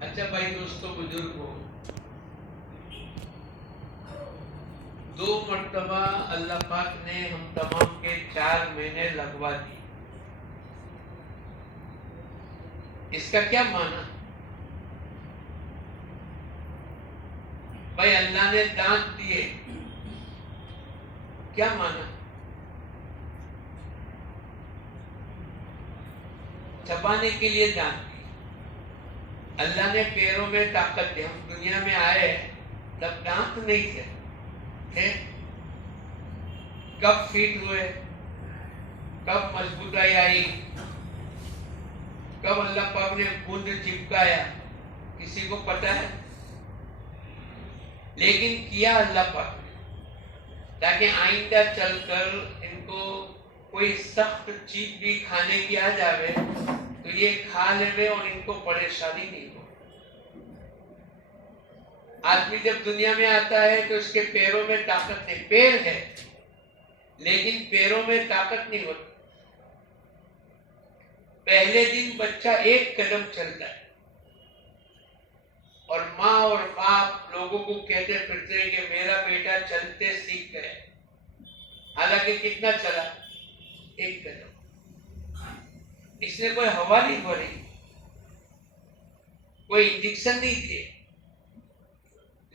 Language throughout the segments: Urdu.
اچھا بھائی دوستو بزرگوں، 2 مرتبہ اللہ پاک نے ہم تمام کے 4 مہینے لگوا دی. اس کا کیا معنی؟ بھائی اللہ نے دانت دیے، کیا معنی؟ چبانے کے لیے دانت دی. اللہ نے پیروں میں طاقت دی. ہم دنیا میں آئے تب دانت نہیں تھے. کب فیٹ ہوئے، کب مضبوطائی آئی، کب اللہ پاک نے گوند چپکایا، کسی کو پتا ہے؟ لیکن کیا اللہ پاک نے تاکہ آئندہ چل کر ان کو کوئی سخت چیز بھی کھانے کی آ جاوے تو یہ کھا لے اور ان کو پریشانی نہیں ہو. آدمی جب دنیا میں آتا ہے تو اس کے پیروں میں طاقت نہیں، پیر ہے لیکن پیروں میں طاقت نہیں ہوتی. پہلے دن بچہ 1 قدم چلتا ہے اور ماں اور باپ لوگوں کو کہتے پھرتے ہیں کہ میرا بیٹا چلتے سیکھ گئے. حالانکہ کتنا چلا؟ 1 قدم. اس نے کوئی ہوا نہیں بھری، کوئی انجیکشن نہیں دیے،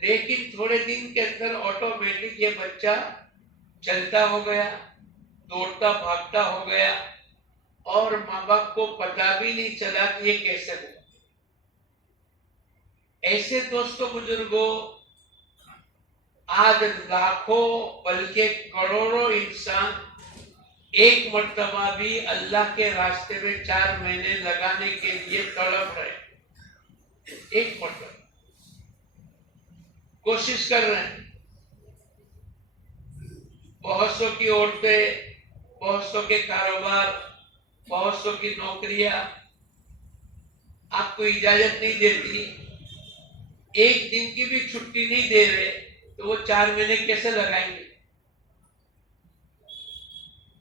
لیکن تھوڑے دن کے اندر آٹومیٹک یہ بچہ چلتا ہو گیا، دوڑتا بھاگتا ہو گیا اور ماں باپ کو پتا بھی نہیں چلا کہ یہ کیسے ہوا. ایسے دوستوں بزرگوں، آج لاکھوں بلکہ کروڑوں انسان 1 مرتبہ بھی اللہ کے راستے میں 4 مہینے لگانے کے لیے تڑپ رہے. 1 مرتبہ کوشش کر رہے ہیں. بہت سو کی عورتیں، بہت سو کے کاروبار، بہت سو کی نوکریاں آپ کو اجازت نہیں دیتی، 1 دن کی بھی چھٹی نہیں دے رہے تو وہ 4 مہینے کیسے لگائیں گے؟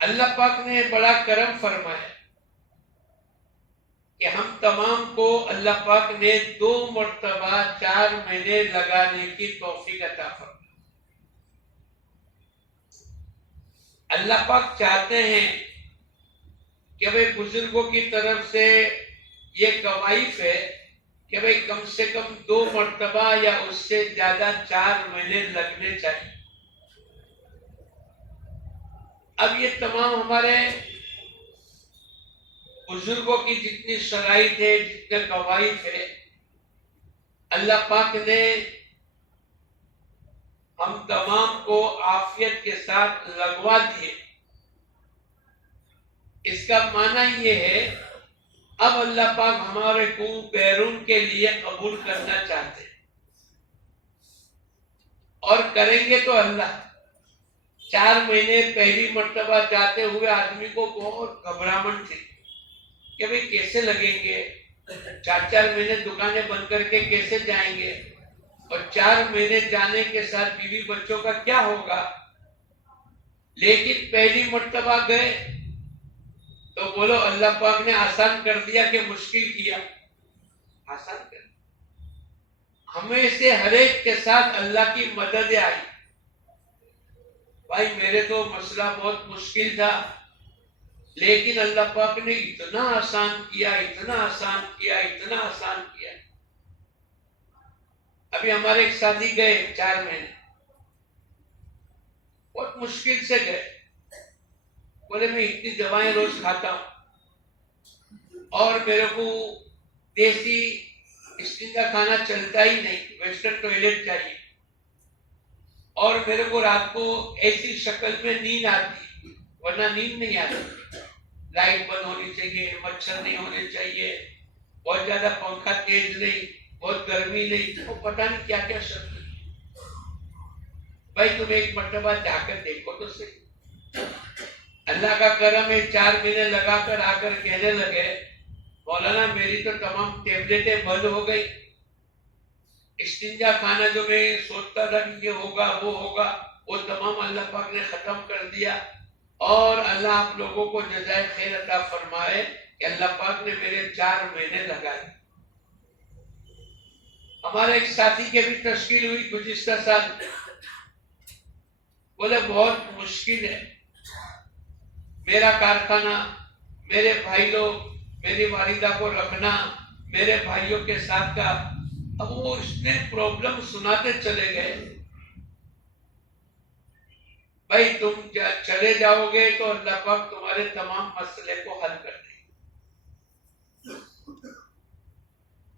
اللہ پاک نے بڑا کرم فرمایا کہ ہم تمام کو اللہ پاک نے 2 مرتبہ 4 مہینے لگانے کی توفیق عطا فرمائی. اللہ پاک چاہتے ہیں کہ بھئی بزرگوں کی طرف سے یہ کوائف ہے کہ بھئی کم سے کم 2 مرتبہ یا اس سے زیادہ 4 مہینے لگنے چاہیے. اب یہ تمام ہمارے بزرگوں کی جتنی شرائط ہے، جتنے کوائف ہے، اللہ پاک نے ہم تمام کو عافیت کے ساتھ لگوا دیے. اس کا معنی یہ ہے اب اللہ پاک ہمارے کو بیرون کے لیے قبول کرنا چاہتے ہیں اور کریں گے تو اللہ. 4 مہینے پہلی مرتبہ جاتے ہوئے آدمی کو بہت گھبراہٹ تھی کہ بھئی کیسے لگیں گے، 4 مہینے دکانیں بند کر کے کیسے جائیں گے، اور 4 مہینے جانے کے ساتھ بیوی بچوں کا کیا ہوگا. لیکن پہلی مرتبہ گئے تو بولو اللہ پاک نے آسان کر دیا کہ مشکل کیا؟ آسان کر دیا. ہمیں سے ہر ایک کے ساتھ اللہ کی مدد آئی. بھائی میرے تو مسئلہ بہت مشکل تھا لیکن اللہ پاک نے اتنا آسان کیا، اتنا آسان کیا، اتنا آسان کیا. ابھی ہمارے ایک شادی گئے 4 مہینے، بہت مشکل سے گئے. بولے میں اتنی دوائیں روز کھاتا ہوں اور میرے کو دیسی اسٹنگا کھانا چلتا ہی نہیں، ویسٹرن ٹوائلٹ چاہیے، اور میرے کو رات کو ایسی شکل میں نیند آتی ورنہ نیند نہیں آتی. لائٹ بند ہونی چاہیے، مچھر نہیں ہونے چاہیے، بہت زیادہ پنکھا تیز نہیں، بہت گرمی نہیں، وہ پتہ نہیں کیا کیا شرط. بھائی تم 1 مرتبہ جا کر دیکھو تو صحیح. اللہ کا کرم ہے، 4 مہینے لگا کر آ کر کہنے لگے مولانا میری تو تمام ٹیبلٹیں بند ہو گئی، استنجا کھانا جو میں سوچتا تھا کہ یہ ہوگا وہ ہوگا وہ تمام اللہ پاک نے ختم کر دیا. اور اللہ آپ لوگوں کو جزائے خیر عطا فرمائے کہ اللہ پاک نے میرے 4 مہینے لگائے. ہمارے ایک ساتھی کے بھی تشکیل ہوئی گزشتہ سال، بولے بہت مشکل ہے میرا کارخانہ، میرے بھائی لوگ، میری والدہ کو رکھنا، میرے بھائیوں کے ساتھ کا۔ اب وہ اس نے پرابلم سناتے چلے گئے، بھائی تم چلے جاؤ گے تو اللہ پاک تمہارے تمام مسئلے کو حل کر دے گا۔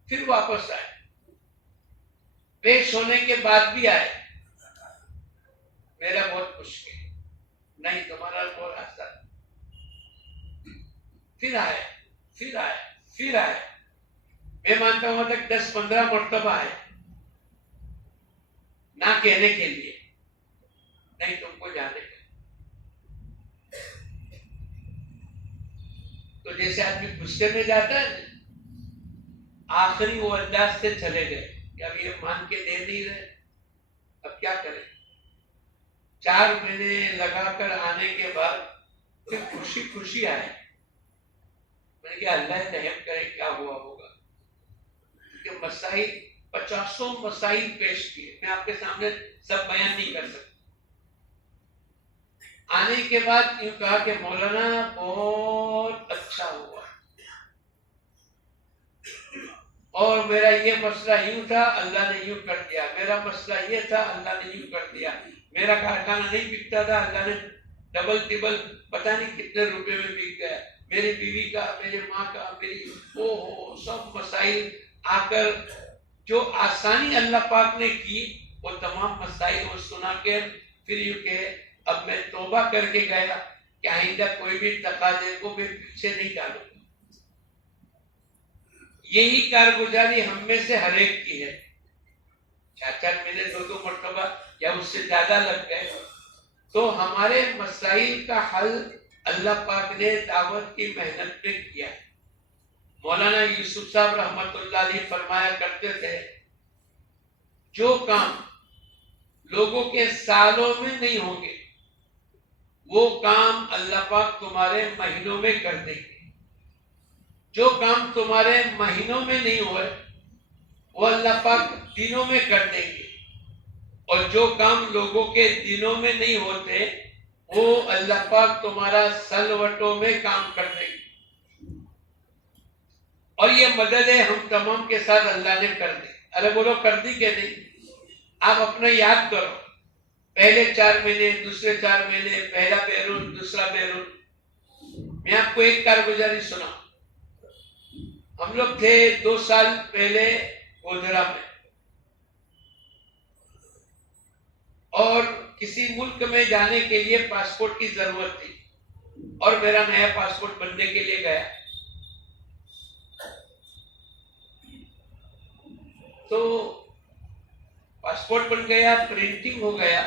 پھر واپس آئے، پیش ہونے کے بعد بھی آئے، میرا بہت مشکل، نہیں تمہارا بہت آسان۔ پھر آئے، پھر آئے، پھر آئے، میں مانتا ہوں تک 10-15 مرتبہ آئے، نہ کہنے کے لیے، نہیں تم کو جانے کا۔ تو جیسے آدمی غصے میں جاتا ہے، آخری وہ انداز سے چلے گئے کہ اب یہ مان کے دے نہیں رہے، اب کیا کریں۔ 4 مہینے لگا کر آنے کے بعد پھر خوشی خوشی آئے، میں نے کہا اللہ رحم کرے کیا ہوا ہوگا، کہ مسائل 50 مسائل پیش کیے، میں آپ کے سامنے سب بیان نہیں کر سکتا۔ آنے کے بعد یوں کہا کہ مولانا بہت اچھا ہوا، اور میرا یہ مسئلہ یوں تھا اللہ نے یوں کر دیا، میرا مسئلہ یہ تھا اللہ نے یوں کر دیا، میرا کارخانہ نہیں بکتا تھا اللہ نے ڈبل ٹبل پتہ نہیں کتنے روپے میں بک گیا، میری بیوی کا، میری ماں کا، میری سب مسائل آ کر جو آسانی اللہ پاک نے کی وہ تمام مسائل وہ سنا کے پھر یوں کہ اب میں توبہ کر کے گیا کہ آئندہ کوئی بھی تقاضے کو میں پیچھے نہیں ڈالوں گا۔ یہی کارگزاری ہم میں سے ہر ایک کی ہے، 4 مہینے 2 مرتبہ یا اس سے زیادہ لگ گئے تو ہمارے مسائل کا حل اللہ پاک نے دعوت کی محنت میں کیا۔ مولانا یوسف صاحب رحمت اللہ علیہ فرمایا کرتے تھے جو کام لوگوں کے سالوں میں نہیں ہوں گے وہ کام اللہ پاک تمہارے مہینوں میں کر دیں گے، جو کام تمہارے مہینوں میں نہیں ہوئے وہ اللہ پاک دنوں میں کر دیں گے، اور جو کام لوگوں کے دنوں میں نہیں ہوتے وہ اللہ پاک تمہارا سلوٹوں میں کام کر دیں گے۔ اور یہ مدد ہے ہم تمام کے ساتھ اللہ نے کر دی۔ ارے بولو کر دی کہ نہیں؟ آپ اپنا یاد کرو، پہلے 4 مہینے، دوسرے 4 مہینے، پہلا بیرون، دوسرا بیرون۔ میں آپ کو ایک کارگزاری سنا، ہم لوگ تھے 2 سال پہلے گودھرا میں، اور کسی ملک میں جانے کے لیے پاسپورٹ کی ضرورت تھی، اور میرا نیا پاسپورٹ بننے کے لیے گیا تو پاسپورٹ بن گیا، پرنٹنگ ہو گیا،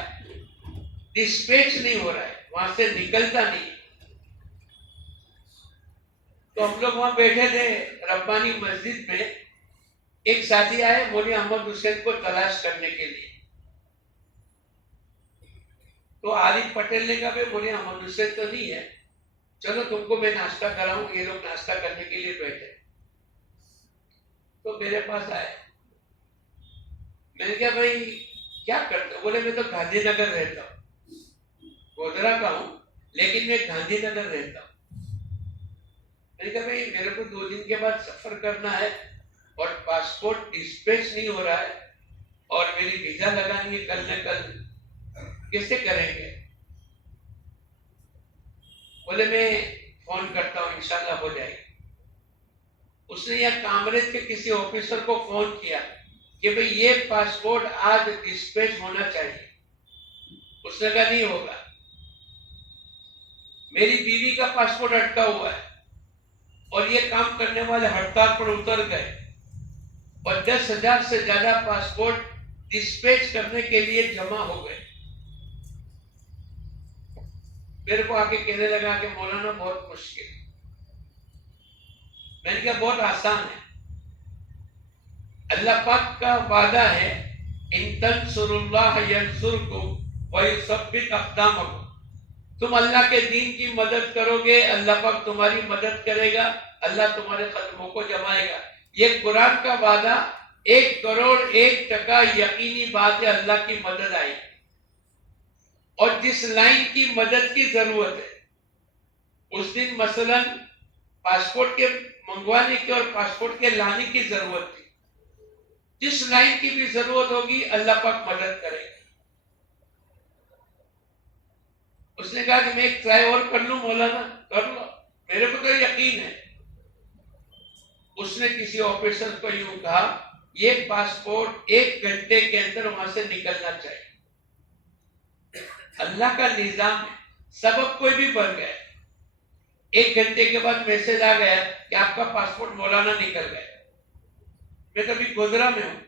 ڈسپیچ نہیں ہو رہا ہے، وہاں سے نکلتا نہیں۔ تو ہم لوگ وہاں بیٹھے تھے ربانی مسجد میں، ایک ساتھی آئے مولوی احمد حسین کو تلاش کرنے کے لیے، تو عارف پٹیل نے کہا مولوی احمد حسین تو نہیں ہے، چلو تم کو میں ناشتہ کراؤں۔ یہ لوگ ناشتہ کرنے کے لیے بیٹھے تو میرے پاس آئے، میں نے کہا بھائی کیا کرتے ہو؟ بولے میں تو گاندھی نگر رہتا ہوں، گودھرا کا ہوں لیکن میں گاندھی نگر رہتا ہوں۔ میں نے کہا بھائی میرے کو 2 دن کے بعد سفر کرنا ہے اور پاسپورٹ ڈسپیچ نہیں ہو رہا ہے اور میری ویزا لگانی ہے کل نہ کل، کیسے کریں گے؟ بولے میں فون کرتا ہوں انشاءاللہ ہو جائے گی۔ اس نے یا کامریج کے کسی آفیسر کو فون کیا کہ بھئی یہ پاسپورٹ آج ڈسپیچ ہونا چاہیے، اس نے کہا نہیں ہوگا۔ میری بیوی کا پاسپورٹ اٹکا ہوا ہے اور یہ کام کرنے والے ہڑتال پر اتر گئے اور 10,000 سے زیادہ پاسپورٹ ڈسپیچ کرنے کے لیے جمع ہو گئے۔ میرے کو آگے کہنے لگا کہ مولانا بہت مشکل ہے۔ میں نے کہا بہت آسان ہے، اللہ پاک کا وعدہ ہے ان تنصروا اللہ ینصرکم ویثبت اقدامکم، تم اللہ کے دین کی مدد کرو گے اللہ پاک تمہاری مدد کرے گا، اللہ تمہارے قدموں کو جمائے گا۔ یہ قرآن کا وعدہ 1,01,00,000 یقینی بات ہے اللہ کی مدد آئی. اور جس لائن کی مدد کی ضرورت ہے اس دن مثلا پاسپورٹ کے منگوانے کی اور پاسپورٹ کے لانے کی ضرورت تھی. جس لائن کی بھی ضرورت ہوگی اللہ پاک مدد کرے گا. اس نے کہا کہ میں ایک ٹرائی اور کر لوں مولانا. کر لو, میرے کو تو یقین ہے. اس نے کسی آفیسر کو یوں کہا یہ پاسپورٹ 1 گھنٹے کے اندر وہاں سے نکلنا چاہیے. اللہ کا نظام ہے. سبب کوئی بھی بن گیا, 1 گھنٹے کے بعد میسج آ گیا کہ آپ کا پاسپورٹ مولانا نکل گیا. میں کبھی گودرا میں ہوں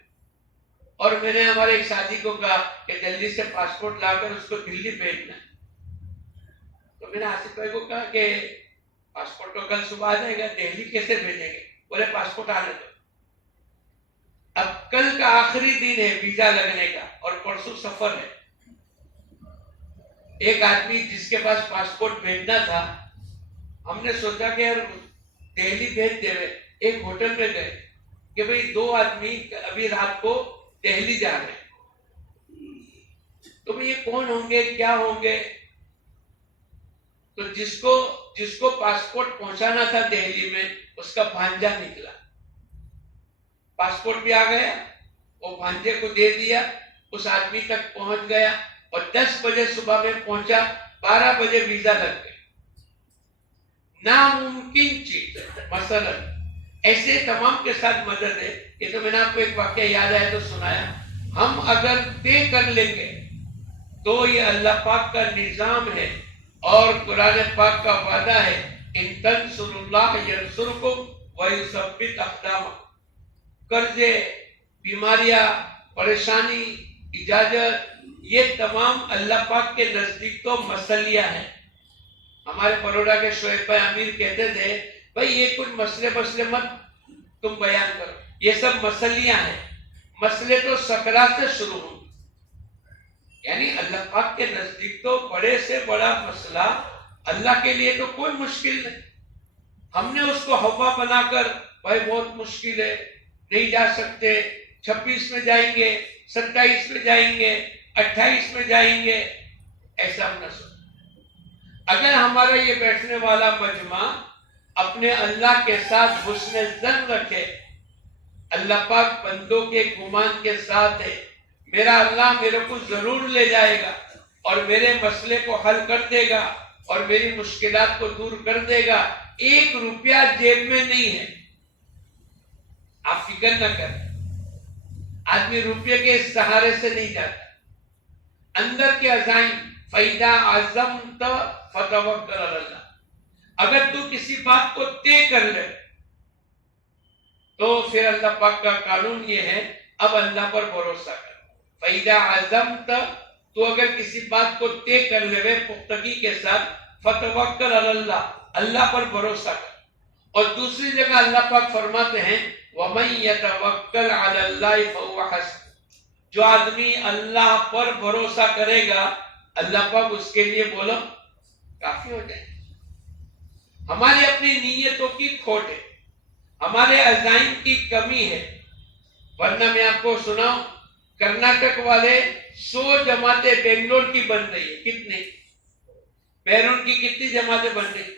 اور میں نے ہمارے ایک ساتھی کو کہا کہ جلدی سے پاسپورٹ لا کر اس کو دلی بھیجنا ہے. تو میں نے آصف بھائی کو کہا کہ پاسپورٹ تو کل صبح آ جائے گا, دہلی کیسے بھیجیں گے؟ بولے پاسپورٹ آنے دو. اب کل کا آخری دن ہے ویزا لگنے کا اور پرسوں سفر ہے. ایک آدمی جس کے پاس پاسپورٹ بھیجنا تھا, ہم نے سوچا کہ یار دہلی بھیج دے رہے. ایک ہوٹل میں گئے کہ بھئی 2 آدمی ابھی رات کو دہلی جا رہے ہیں. تو بھئی یہ کون ہوں گے, کیا ہوں گے؟ تو جس کو پاسپورٹ پہنچانا تھا دہلی میں اس کا بھانجا نکلا. پاسپورٹ بھی آ گیا, وہ بھانجے کو دے دیا, اس آدمی تک پہنچ گیا اور 10 بجے صبح میں پہنچا, 12 بجے ویزا لگ گئی. ناممکن چیز مثلا ایسے تمام کے ساتھ مدد ہے. یہ تو میں نے آپ کو ایک واقعہ یاد آیا تو سنایا. ہم اگر طے کر لیں گے تو یہ اللہ پاک کا نظام ہے اور قرآن پاک کا وعدہ ہے ان تنصروا اللہ ینصرکم ویثبت اقدامکم. قرضے, بیماریاں, پریشانی, اجازت, یہ تمام اللہ پاک کے نزدیک تو مسئلہ ہیں. ہمارے بروڈا کے شعیب بھائی امیر کہتے تھے بھائی یہ کچھ مسئلے مت تم بیان کرو, یہ سب مسئلہ ہیں. مسئلے تو سکرات سے شروع ہوں. یعنی اللہ پاک کے نزدیک تو بڑے سے بڑا مسئلہ اللہ کے لیے تو کوئی مشکل نہیں. ہم نے اس کو ہوا بنا کر بھائی بہت مشکل ہے, نہیں جا سکتے, 26 میں جائیں گے, 27 میں جائیں گے, 28 میں جائیں گے, ایسا ہم نہ سوچ. اگر ہمارا یہ بیٹھنے والا مجمع اپنے اللہ کے ساتھ حسن ظن رکھے, اللہ پاک بندوں کے گمان کے ساتھ ہے, میرا اللہ میرے کو ضرور لے جائے گا اور میرے مسئلے کو حل کر دے گا اور میری مشکلات کو دور کر دے گا. 1 روپیہ جیب میں نہیں ہے, آپ فکر نہ کریں. آدمی روپیے کے سہارے سے نہیں جاتا. اندر کے عزائم فَإِذَا عَزَمْتَ فَتَوَكَّلْ عَلَى اللَّهِ. اگر تو کسی بات کو طے کر لے تو پھر اللہ پاک کا قانون یہ ہے اب اللہ پر بھروسہ کر. فَإِذَا عَزَمْتَ, تو اگر کسی بات کو طے کر لے پختگی کے ساتھ, فَتَوَكَّلْ عَلَى اللَّهِ, اللہ پر بھروسہ کر. اور دوسری جگہ اللہ پاک فرماتے ہیں وَمَن يَتَوَكَّلْ عَلَى اللَّهِ فَهُوَ حَسْبُهُ. جو آدمی اللہ پر بھروسہ کرے گا اللہ پاک اس کے لیے بولو کافی ہو جائے. ہماری اپنی نیتوں کی کھوٹ ہے, ہمارے عزائم کی کمی ہے. ورنہ میں آپ کو سناؤں, کرناٹک والے 100 جماعتیں بنگلور کی بن رہی ہے. کتنی بیرون کی کتنی جماعتیں بن رہی,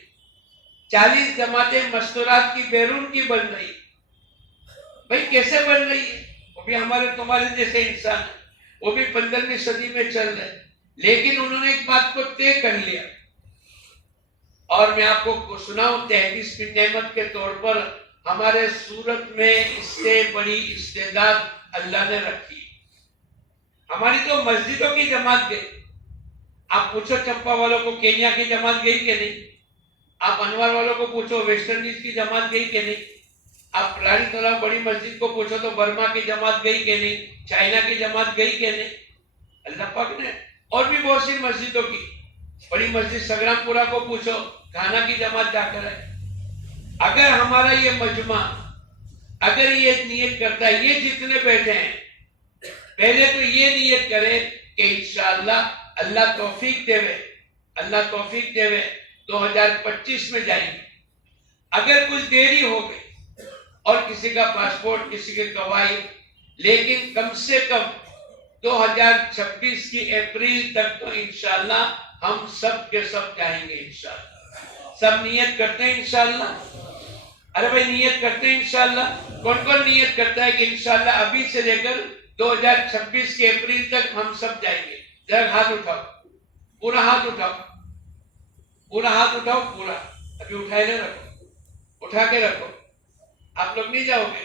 40 جماعتیں مستورات کی بیرون کی بن رہی. بھائی کیسے بن رہی ہے؟ وہ بھی ہمارے تمہارے جیسے انسان ہے, وہ بھی 15ویں صدی میں چل رہے, لیکن انہوں نے ایک بات کو طے کر لیا. اور میں آپ کو سناؤں, تحدیث کی نعمت کے طور پر ہمارے صورت میں اس سے بڑی استعداد اللہ نے رکھی. ہماری تو مسجدوں کی جماعت گئی. آپ پوچھو چمپا والوں کو کینیا کی جماعت گئی کہ نہیں, آپ انوار والوں کو پوچھو ویسٹ انڈیز کی جماعت گئی کہ نہیں, آپ رانی تالاب بڑی مسجد کو پوچھو تو برما کی جماعت گئی کہ نہیں, چائنا کی جماعت گئی کہ نہیں. اللہ پاک نے اور بھی بہت سی مسجدوں کی, بڑی مسجد سگرام پورا کو پوچھو گھانا کی جماعت جا کر ہے. اگر ہمارا یہ مجمع اگر یہ نیت کرتا ہے, یہ جتنے بیٹھے ہیں پہلے تو یہ نیت کرے کہ انشاءاللہ اللہ توفیق دے, اللہ توفیق دے 2025 میں جائیں گے. اگر کچھ دیری ہو گئی اور کسی کا پاسپورٹ, کسی کے گواہی, لیکن کم سے کم 2026 کی اپریل تک تو انشاءاللہ ہم سب کے سب جائیں گے انشاءاللہ. سب نیت کرتے ہیں انشاءاللہ. ارے بھائی نیت کرتے ہیں انشاءاللہ. کون کون نیت کرتا ہے کہ انشاءاللہ ابھی سے لے کر 2026 کے اپریل تک ہم سب جائیں گے؟ ذرا ہاتھ اٹھاؤ, پورا ہاتھ اٹھاؤ, پورا ہاتھ اٹھاؤ, پورا. ابھی اٹھائے نہ رکھو, اٹھا کے رکھو. آپ لوگ نہیں جاؤ گے؟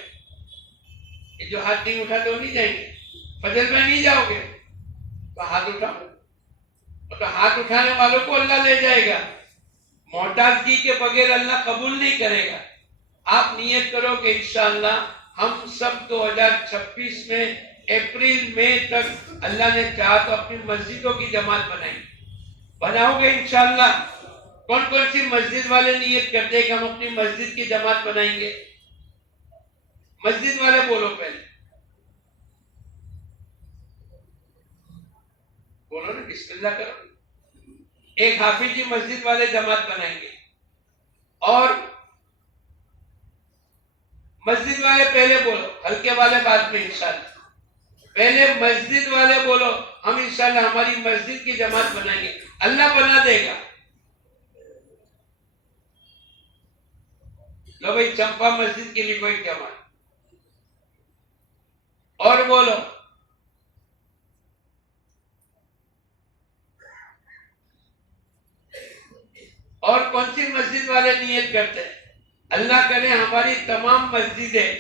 یہ جو ہاتھ نہیں اٹھاتے وہ نہیں جائیں گے؟ فجر میں نہیں جاؤ گے تو ہاتھ اٹھاؤ. تو ہاتھ اٹھانے والوں کو اللہ لے جائے گا. محتاجگی کے بغیر اللہ قبول نہیں کرے گا. آپ نیت کرو کہ انشاءاللہ ہم سب 2026 میں اپریل مئی تک اللہ نے چاہا تو اپنی مسجدوں کی جماعت بنائیں گے. بناؤ گے انشاءاللہ؟ کون کون سی مسجد والے نیت کرتے ہیں کہ ہم اپنی مسجد کی جماعت بنائیں گے؟ مسجد والے بولو, پہلے بولو نا, بسم اللہ کرو. ایک حافظ جی مسجد والے جماعت بنائیں گے. اور مسجد والے پہلے بولو, ہلکے والے بعد میں انشاءاللہ. پہلے مسجد والے بولو, ہم انشاءاللہ ہماری مسجد کی جماعت بنائیں گے. اللہ بنا دے گا. لو بھائی چمپا مسجد کے لیے کوئی جماعت. اور بولو, اور کون سی مسجد والے نیت کرتے ہیں؟ اللہ کرے ہماری تمام مسجدیں,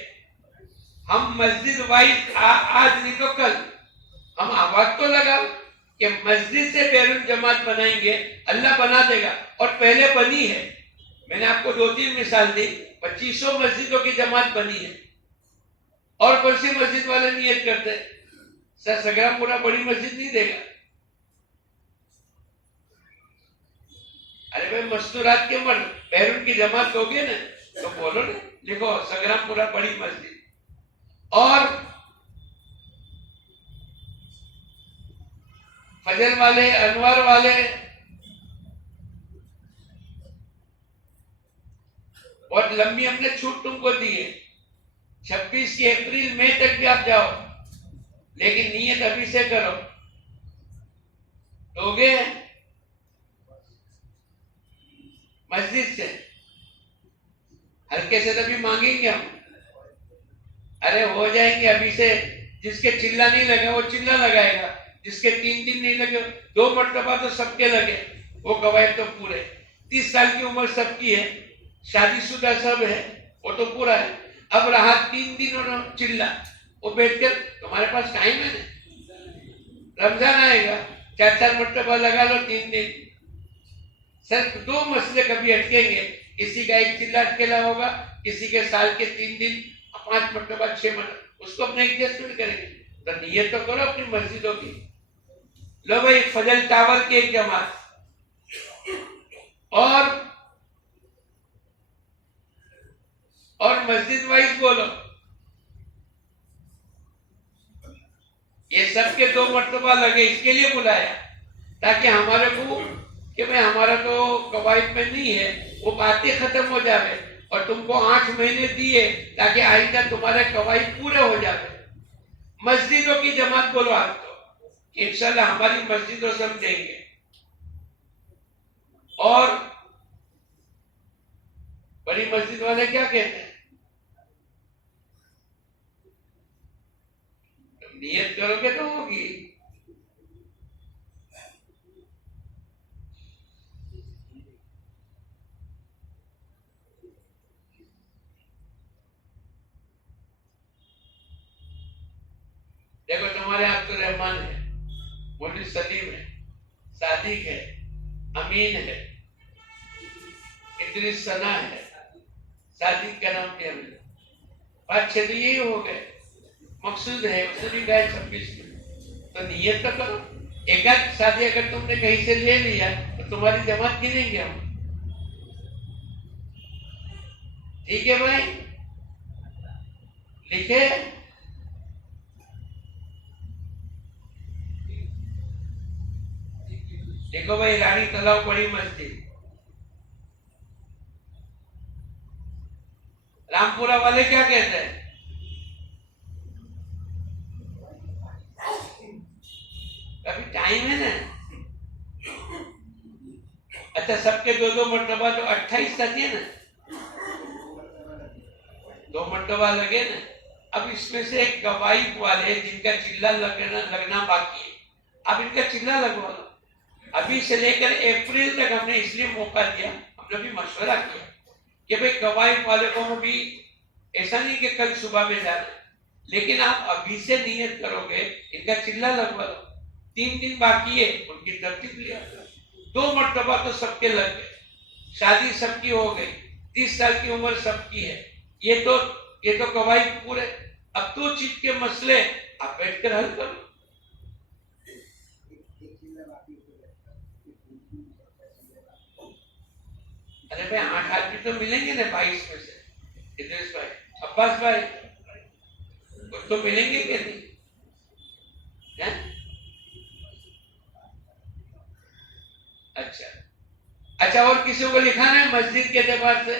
ہم مسجد وائز آج نہیں تو کل ہم آواز تو لگاؤ کہ مسجد سے بیرون جماعت بنائیں گے. اللہ بنا دے گا. اور پہلے بنی ہے. میں نے آپ کو 2-3 مثال دی. 2500 مسجدوں کی جماعت بنی ہے. اور کون سی مسجد والے نیت کرتے ہیں؟ سر سگرام پورا بڑی مسجد نہیں دے گا. ارے بھائی مستورات کے مرد بیرون کی جماعت ہوگی نا تو بولو نا, لکھو سگرام پورا بڑی مسجد. اور فجر والے, انوار والے, اور لمبی ہم نے چھوٹ تم کو دی ہے. 26 کی اپریل مئی تک بھی آپ جاؤ, لیکن نیت ابھی سے کرو. تو گے مسجد سے ہلکے سے تبھی مانگیں گے ہم. ارے ہو جائیں گے ابھی سے. جس کے چلا نہیں لگا وہ چلا لگائے گا, جس کے 3 دن نہیں لگے 2 مرتبہ تو سب کے لگے. وہ قواعد تو پورے. 30 سال کی عمر سب کی ہے, شادی شدہ سب ہے, وہ تو پورا ہے. اب رہا 3 دن اور چلا, وہ بیٹھ کر تمہارے پاس ٹائم ہے نا, رمضان آئے گا 4 مرتبہ لگا لو 3 دن. صرف 2 مسئلے کبھی اٹکیں گے. کسی کا 1 چلا اٹکیلا ہوگا, کسی کے سال کے 3 دن 5 مرتبہ 6 مرتبہ, اس کو اپنے ایڈجسٹمنٹ کریں گے. تو نیت تو کرو اپنی مسجدوں کی. لو بھائی فضل ٹاور کی ایک جماعت, اور مسجد وائز بولو. یہ سب کے 2 مرتبہ لگے, اس کے لیے بلایا تاکہ ہمارے کو کہ میں ہمارا تو قواعد میں نہیں ہے, وہ باتیں ختم ہو جاوے. اور تم کو 8 مہینے دیے تاکہ آئندہ تمہارے قواعد پورے ہو جاوے. مسجدوں کی جماعت بولو آپ کو کہ انشاءاللہ ہماری مسجدوں سے ہم دیں گے. اور بڑی مسجد والے کیا کہتے ہیں؟ تم نیت کرو گے تو ہوگی. دیکھو تمہارے عبد الرحمان ہے, مولوی سلیم ہے, صادق ہے, امین ہے, ادریس ثنا ہے. صادق کا نام کیا؟ 5-6 تو یہی ہو گئے. مقصود ہے اس نے بھی کہا 26 میں. تو نیت تو کرو. ایک آدھ شادی اگر تم نے کہیں سے لے لیا تو تمہاری جماعت گنیں گے ہم. ٹھیک ہے بھائی, لکھے. دیکھو بھائی رانی تلاؤ بڑی مسجد, رامپورہ والے کیا کہتے ہیں؟ ابھی ٹائم ہے نا. اچھا سب کے 2 مرتبہ تو 28 تک ہے نا, 2 مرتبہ لگے نا. اب اس میں سے ایک گواہی والے جن کا چلا لگنا باقی ہے, اب ان کا چلا لگوا لو. ابھی سے لے کر اپریل تک ہم نے اس لیے موقع دیا, ہم نے بھی مشورہ کیا کہ بھئی گواہی والے کو بھی ایسا نہیں کہ کل صبح میں جانا, لیکن آپ ابھی سے نیت کرو گے, ان کا چلا لگوا لو. 3 دن باقی ہے, ان کی ترتیب لیا. 2 مرتبہ تو سب کے لگ گئے, شادی سب کی ہو گئی, 30 سال کی عمر سب کی ہے. یہ تو گواہی پورے. اب 2 چیز کے مسئلے آپ بیٹھ کر حل کرو. ارے بھائی 8 آدمی تو ملیں گے نا 22 میں سے. ادریس بھائی, عباس بھائی, کچھ تو ملیں گے کہ نہیں؟ اچھا اور کسی کو لکھانا ہے مسجد کے اعتبار سے؟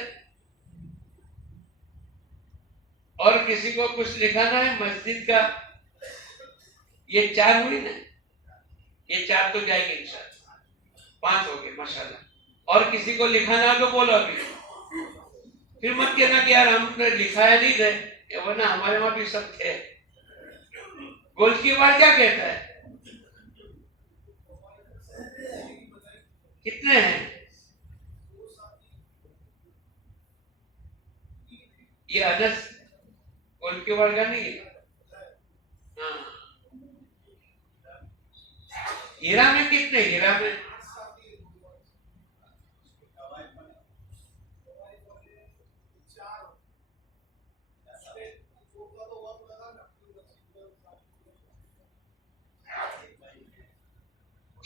اور کسی کو کچھ لکھانا ہے مسجد کا؟ یہ 4 ہوئی نا, یہ 4 تو جائے گی انشاءاللہ. 5 ہو گئے ماشاءاللہ. اور کسی کو لکھانا ہے تو بولو ابھی. پھر مت کہنا کہ یار ہم نے لکھایا نہیں تھے, ورنہ ہمارے وہاں بھی سب تھے. گول کی بار کیا کہتا ہے؟ کتنے ہیں یہ؟ انس گول کی بار کا نہیں ہے. ہاں ہیرا میں کتنے؟ ہیرا میں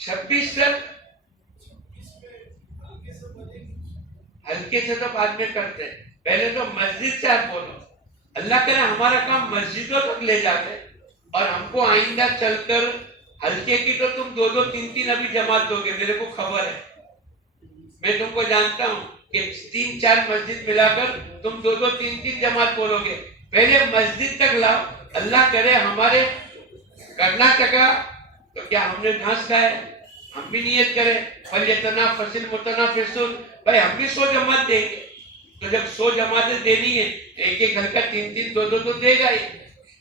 چھبیس تک. ہلکے سے تو بعد میں کرتے ہیں, پہلے تو مسجد سے آپ بولو. اللہ کرے ہمارا کام مسجدوں تک لے جاتے, اور ہم کو آئندہ چل کر ہلکے کی تو تم 2 3 ابھی جماعت دو گے, میرے کو خبر ہے. میں تم کو جانتا ہوں کہ 3 4 مسجد ملا کر تم 2 3 جماعت بولو گے. پہلے مسجد تک لاؤ. اللہ کرے ہمارے کرناٹکا تو کیا ہم نے گھاس کھائے, ہم بھی نیت کریں فَلْيَتَنَافَسِ الْمُتَنَافِسُونَ, بھائی ہم بھی 100 جماعت دیں گے. تو جب 100 جماعتیں دینی ہے, ایک گھر کا 3 2 تو دے گا ہی,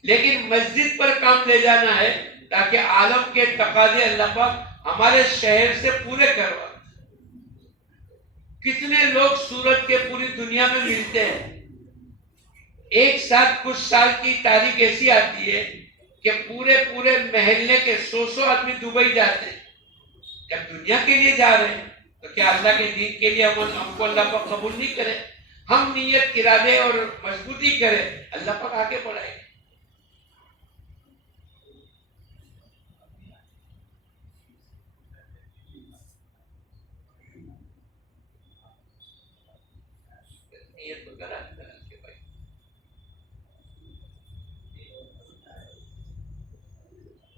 لیکن مسجد پر کام لے جانا ہے تاکہ عالم کے تقاضے اللہ پاک ہمارے شہر سے پورے کروا. کتنے لوگ سورت کے پوری دنیا میں ملتے ہیں, ایک ساتھ کچھ سال کی تاریخ ایسی آتی ہے کہ پورے محلے کے 100 آدمی دبئی جاتے ہیں. جب دنیا کے لیے جا رہے ہیں تو کیا اللہ کے دین کے لیے ہم کو اللہ پاک قبول نہیں کرے؟ ہم نیت ارادے اور مضبوطی کریں, اللہ پاک آگے بڑھائے. نیت تو کرا کے بھائی.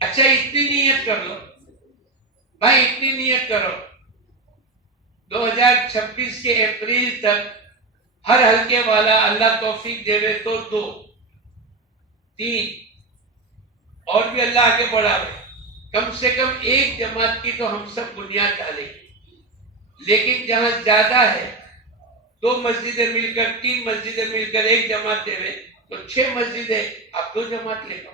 اچھا اتنی نیت کر لو بھائی, اتنی نیت کرو 2026 کے اپریل تک ہر ہلکے والا اللہ توفیق دے تو 2 3 اور بھی اللہ آگے بڑھاوے. کم سے کم 1 جماعت کی تو ہم سب بنیاد ڈالیں گے, لیکن جہاں زیادہ ہے 2 مسجدیں مل کر 3 مسجدیں مل کر 1 جماعت دے تو 6 مسجدیں آپ 2 جماعت لے لو.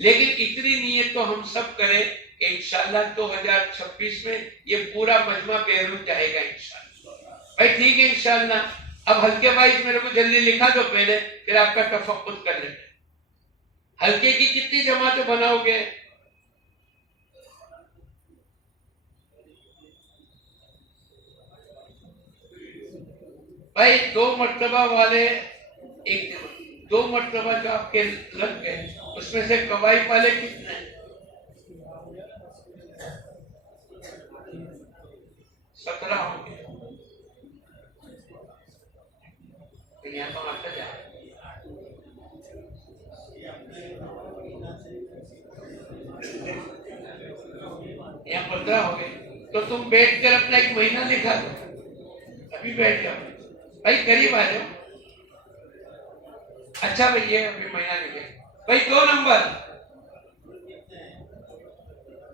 لیکن اتنی نیت تو ہم سب کریں کہ انشاءاللہ 2026 میں یہ پورا مجمع بیرون جائے گا انشاءاللہ. بھائی ٹھیک ہے انشاءاللہ. اب ہلکے بھائی میرے کو جلدی لکھا دو پہلے, پھر آپ کا تفقد کر لیتے. ہلکے کی کتنی جماعتیں بناؤ گے؟ بھائی 2 مرتبہ والے 2 مرتبہ جو آپ کے لگ گئے, اس میں سے قوائی والے کتنے ہیں؟ 17 ہوں گے. یہاں پر آتا جا یہاں 15 ہو گئے, تو تم بیٹھ کر اپنا 1 مہینہ لکھا دو. ابھی بیٹھ جاؤ بھائی, قریب آ جاؤ. اچھا بھائی یہ ابھی مہینہ لکھے بھائی. 2 نمبر